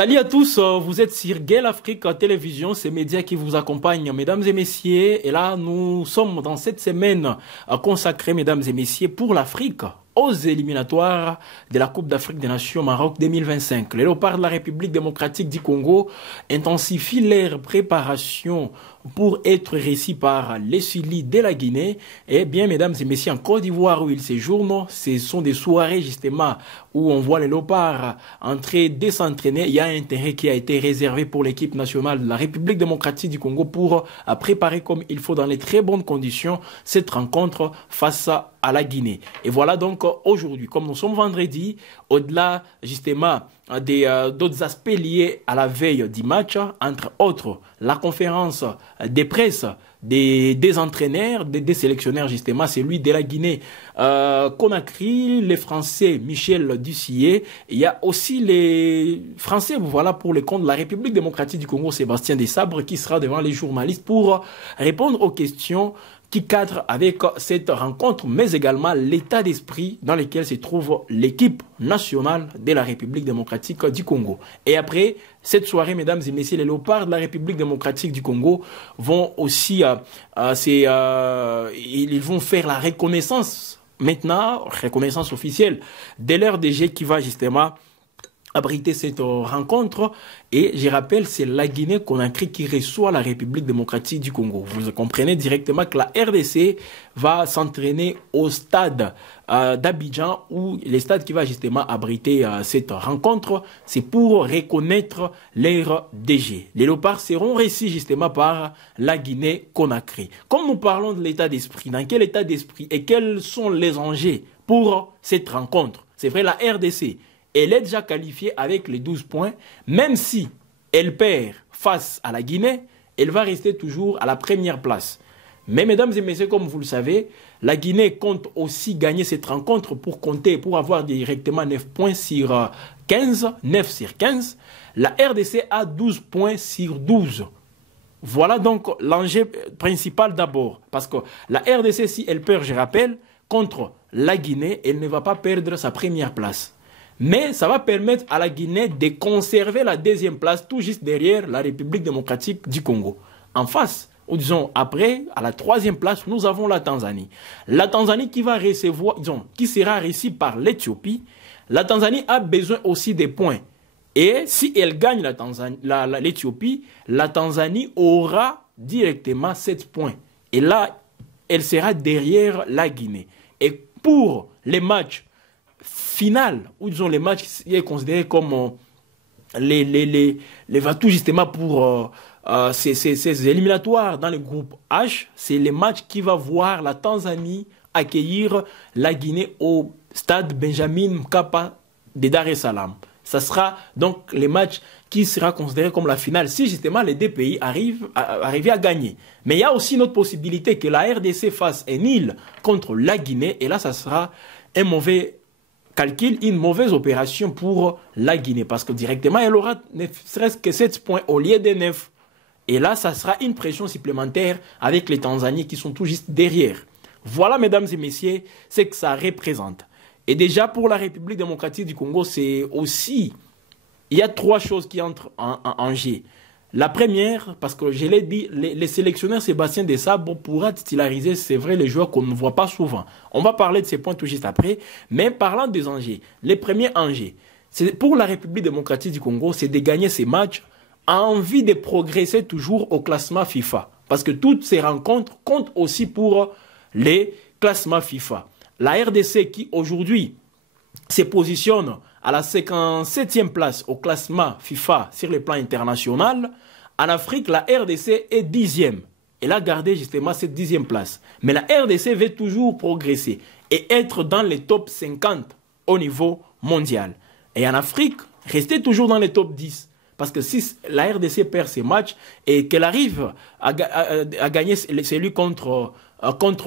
Salut à tous, vous êtes sur Gale Afrique Télévision, c'est médias qui vous accompagnent, mesdames et messieurs. Et là, nous sommes dans cette semaine consacrée, mesdames et messieurs, pour l'Afrique, aux éliminatoires de la Coupe d'Afrique des Nations Maroc 2025. Les léopards de la République démocratique du Congo intensifient leur préparation pour être réussis par les Suli de la Guinée. Et bien, mesdames et messieurs, en Côte d'Ivoire où ils séjournent, ce sont des soirées justement où on voit les léopards entrer dès s'entraîner. Il y a un terrain qui a été réservé pour l'équipe nationale de la République démocratique du Congo pour préparer comme il faut dans les très bonnes conditions cette rencontre face à la Guinée. Et voilà donc aujourd'hui, comme nous sommes vendredi, au-delà justement d'autres aspects liés à la veille du match, entre autres la conférence des presses des entraîneurs, des sélectionneurs justement, c'est lui de la Guinée, Conakry, les Français Michel Dussillet, il y a aussi les Français, voilà, pour le compte de la République démocratique du Congo, Sébastien Desabre, qui sera devant les journalistes pour répondre aux questions qui cadre avec cette rencontre, mais également l'état d'esprit dans lequel se trouve l'équipe nationale de la République démocratique du Congo. Et après cette soirée, mesdames et messieurs, les léopards de la République démocratique du Congo vont aussi, ils vont faire la reconnaissance, maintenant, reconnaissance officielle, de leur DG qui va justement abriter cette rencontre. Et je rappelle, c'est la Guinée-Conakry qui reçoit la République démocratique du Congo. Vous comprenez directement que la RDC va s'entraîner au stade d'Abidjan, où le stade qui va justement abriter cette rencontre, c'est pour reconnaître leur DG. Les léopards seront reçus justement par la Guinée-Conakry. Comme nous parlons de l'état d'esprit, dans quel état d'esprit et quels sont les enjeux pour cette rencontre? C'est vrai, la RDC, elle est déjà qualifiée avec les 12 points. Même si elle perd face à la Guinée, elle va rester toujours à la première place. Mais mesdames et messieurs, comme vous le savez, la Guinée compte aussi gagner cette rencontre pour compter, pour avoir directement 9 points sur 15, 9 sur 15. La RDC a 12 points sur 12. Voilà donc l'enjeu principal d'abord. Parce que la RDC, si elle perd, je rappelle, contre la Guinée, elle ne va pas perdre sa première place. Mais ça va permettre à la Guinée de conserver la deuxième place tout juste derrière la République démocratique du Congo. En face, ou disons après, à la troisième place, nous avons la Tanzanie. La Tanzanie qui va recevoir, disons, qui sera reçue par l'Éthiopie. La Tanzanie a besoin aussi des points. Et si elle gagne l'Éthiopie, la Tanzanie aura directement 7 points. Et là, elle sera derrière la Guinée. Et pour les matchs final, où disons les matchs qui sont considérés comme les va-tout justement pour ces éliminatoires dans le groupe H, c'est les matchs qui va voir la Tanzanie accueillir la Guinée au stade Benjamin Mkapa de Dar es Salaam. Ça sera donc les matchs qui sera considéré comme la finale si justement les deux pays arrivent à gagner. Mais il y a aussi une autre possibilité que la RDC fasse un nul contre la Guinée, et là ça sera un mauvais calcul, une mauvaise opération pour la Guinée, parce que directement elle aura ne serait-ce que 7 points au lieu de 9. Et là, ça sera une pression supplémentaire avec les Tanzaniens qui sont tout juste derrière. Voilà, mesdames et messieurs, ce que ça représente. Et déjà, pour la République démocratique du Congo, c'est aussi, il y a 3 choses qui entrent en jeu. La première, parce que je l'ai dit, les sélectionneurs Sébastien Desabre pourra titulariser, c'est vrai, les joueurs qu'on ne voit pas souvent. On va parler de ces points tout juste après. Mais parlant des enjeux, les premiers enjeux, pour la République démocratique du Congo, c'est de gagner ces matchs en envie de progresser toujours au classement FIFA. Parce que toutes ces rencontres comptent aussi pour les classements FIFA. La RDC qui aujourd'hui se positionne à la 57e place au classement FIFA sur le plan international. En Afrique, la RDC est 10e. Elle a gardé justement cette 10e place. Mais la RDC veut toujours progresser et être dans les top 50 au niveau mondial. Et en Afrique, rester toujours dans les top 10. Parce que si la RDC perd ses matchs et qu'elle arrive à gagner celui contre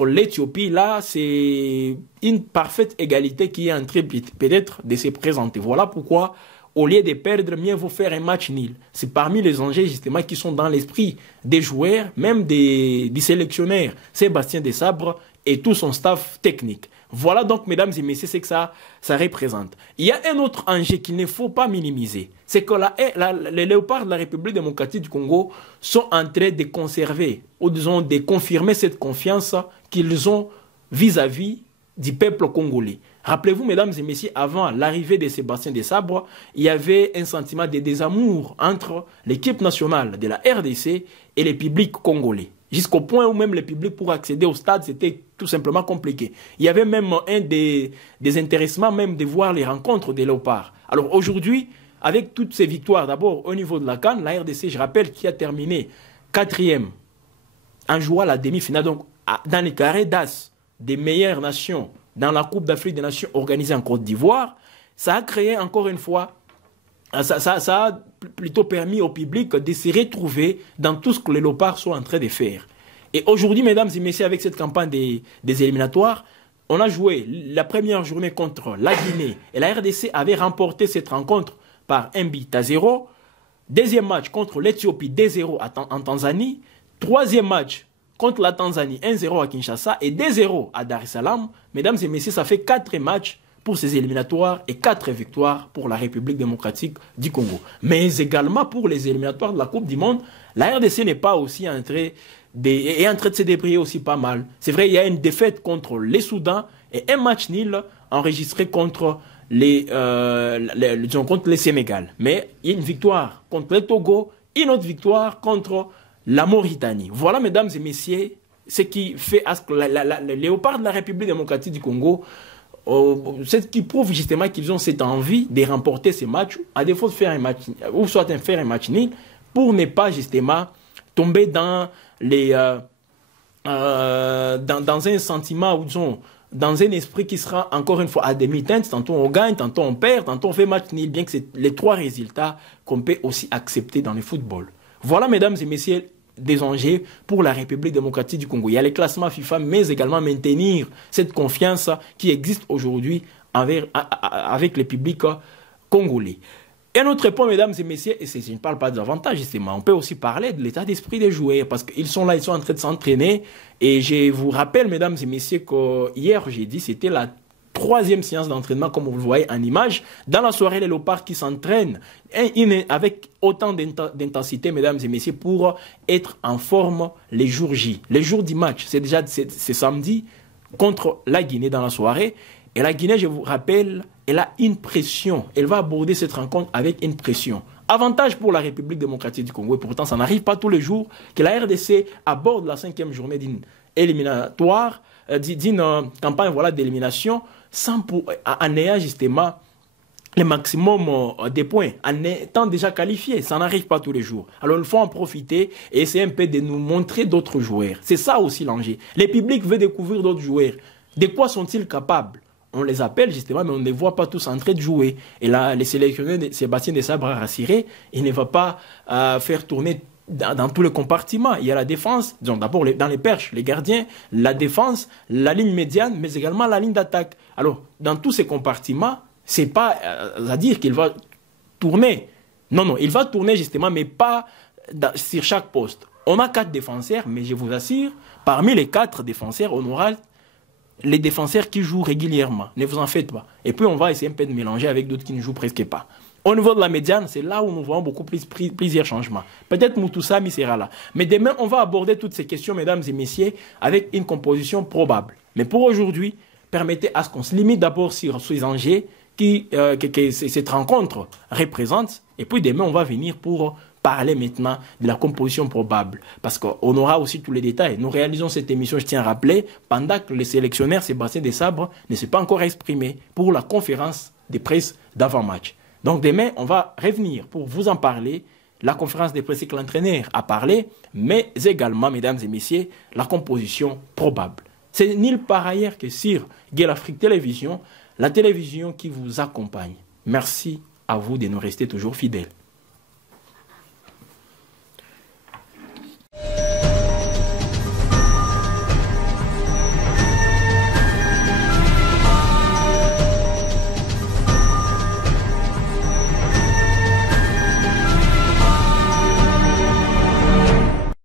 l'Éthiopie, là, c'est une parfaite égalité qui est en train peut-être de se présenter. Voilà pourquoi, au lieu de perdre, mieux vaut faire un match nul. C'est parmi les enjeux justement qui sont dans l'esprit des joueurs, même des sélectionneurs. Sébastien Desabre, et tout son staff technique. Voilà donc, mesdames et messieurs, c'est que ça représente. Il y a un autre enjeu qu'il ne faut pas minimiser. C'est que les léopards de la République démocratique du Congo sont en train de conserver, ou disons de confirmer cette confiance qu'ils ont vis-à-vis du peuple congolais. Rappelez-vous, mesdames et messieurs, avant l'arrivée de Sébastien Desabre, il y avait un sentiment de désamour entre l'équipe nationale de la RDC et le public congolais. Jusqu'au point où même le public, pour accéder au stade, c'était tout simplement compliqué. Il y avait même un des intéressements même de voir les rencontres des léopards. Alors aujourd'hui, avec toutes ces victoires, d'abord au niveau de la CAN, la RDC, je rappelle, qui a terminé 4e en jouant la demi-finale, donc dans les carrés d'as des meilleures nations dans la Coupe d'Afrique des Nations organisée en Côte d'Ivoire, ça a créé encore une fois, ça a plutôt permis au public de se retrouver dans tout ce que les léopards sont en train de faire. Et aujourd'hui, mesdames et messieurs, avec cette campagne des éliminatoires, on a joué la première journée contre la Guinée et la RDC avait remporté cette rencontre par 1-0. Deuxième match contre l'Éthiopie 2-0 en Tanzanie. Troisième match contre la Tanzanie 1-0 à Kinshasa et 2-0 à Dar es Salaam. Mesdames et messieurs, ça fait 4 matchs pour ces éliminatoires et 4 victoires pour la République démocratique du Congo. Mais également pour les éliminatoires de la Coupe du Monde, la RDC n'est pas aussi en train de se débrouiller aussi pas mal. C'est vrai, il y a une défaite contre les Soudan et un match nul enregistré contre contre le Sénégal. Mais il y a une victoire contre le Togo, une autre victoire contre la Mauritanie. Voilà, mesdames et messieurs, ce qui fait à ce que les léopards de la République démocratique du Congo, ce qui prouve justement qu'ils ont cette envie de remporter ces matchs, à défaut de faire un match, ou soit de faire un match nul, pour ne pas justement tomber dans dans un sentiment, ou disons, dans un esprit qui sera encore une fois à demi-teinte. Tantôt on gagne, tantôt on perd, tantôt on fait match nul, bien que c'est les 3 résultats qu'on peut aussi accepter dans le football. Voilà, mesdames et messieurs, des enjeux pour la République démocratique du Congo. Il y a les classements FIFA, mais également maintenir cette confiance qui existe aujourd'hui avec le public congolais. Un autre point, mesdames et messieurs, et je ne parle pas des avantages, justement, on peut aussi parler de l'état d'esprit des joueurs, parce qu'ils sont là, ils sont en train de s'entraîner, et je vous rappelle, mesdames et messieurs, que hier, j'ai dit, c'était la 3e séance d'entraînement, comme vous le voyez en image. Dans la soirée, les léopards qui s'entraînent avec autant d'intensité, mesdames et messieurs, pour être en forme les jours J. Les jours du match, c'est samedi contre la Guinée dans la soirée. Et la Guinée, je vous rappelle, elle a une pression. Elle va aborder cette rencontre avec une pression. Avantage pour la République démocratique du Congo. Et pourtant, ça n'arrive pas tous les jours que la RDC aborde la 5e journée d'une éliminatoire, d'une campagne d'élimination, en ayant justement le maximum des points, en étant déjà qualifié. Ça n'arrive pas tous les jours. Alors il faut en profiter et essayer un peu de nous montrer d'autres joueurs. C'est ça aussi l'enjeu. Le public veut découvrir d'autres joueurs. De quoi sont-ils capables? On les appelle justement, mais on ne les voit pas tous en train de jouer. Et là, les sélectionneurs de Sébastien Desabre a rassuré, il ne va pas faire tourner dans tous les compartiments. Il y a la défense, d'abord dans les perches, les gardiens, la défense, la ligne médiane, mais également la ligne d'attaque. Alors, dans tous ces compartiments, c'est pas à dire qu'il va tourner. Non, non, il va tourner justement, mais pas sur chaque poste. On a 4 défenseurs, mais je vous assure, parmi les 4 défenseurs, on aura les défenseurs qui jouent régulièrement. Ne vous en faites pas. Et puis, on va essayer un peu de mélanger avec d'autres qui ne jouent presque pas. Au niveau de la médiane, c'est là où nous voyons beaucoup plusieurs changements. Peut-être Moutoussa sera là. Mais demain, on va aborder toutes ces questions, mesdames et messieurs, avec une composition probable. Mais pour aujourd'hui, permettez à ce qu'on se limite d'abord sur ces enjeux que cette rencontre représente. Et puis demain, on va venir pour parler maintenant de la composition probable. Parce qu'on aura aussi tous les détails. Nous réalisons cette émission, je tiens à rappeler, pendant que le sélectionneur Sébastien Desabre ne s'est pas encore exprimé pour la conférence de presse d'avant-match. Donc demain, on va revenir pour vous en parler, la conférence de presse que l'entraîneur a parlé, mais également, mesdames et messieurs, la composition probable. C'est nulle part ailleurs que sur Gueule Afrique Télévision, la télévision qui vous accompagne. Merci à vous de nous rester toujours fidèles.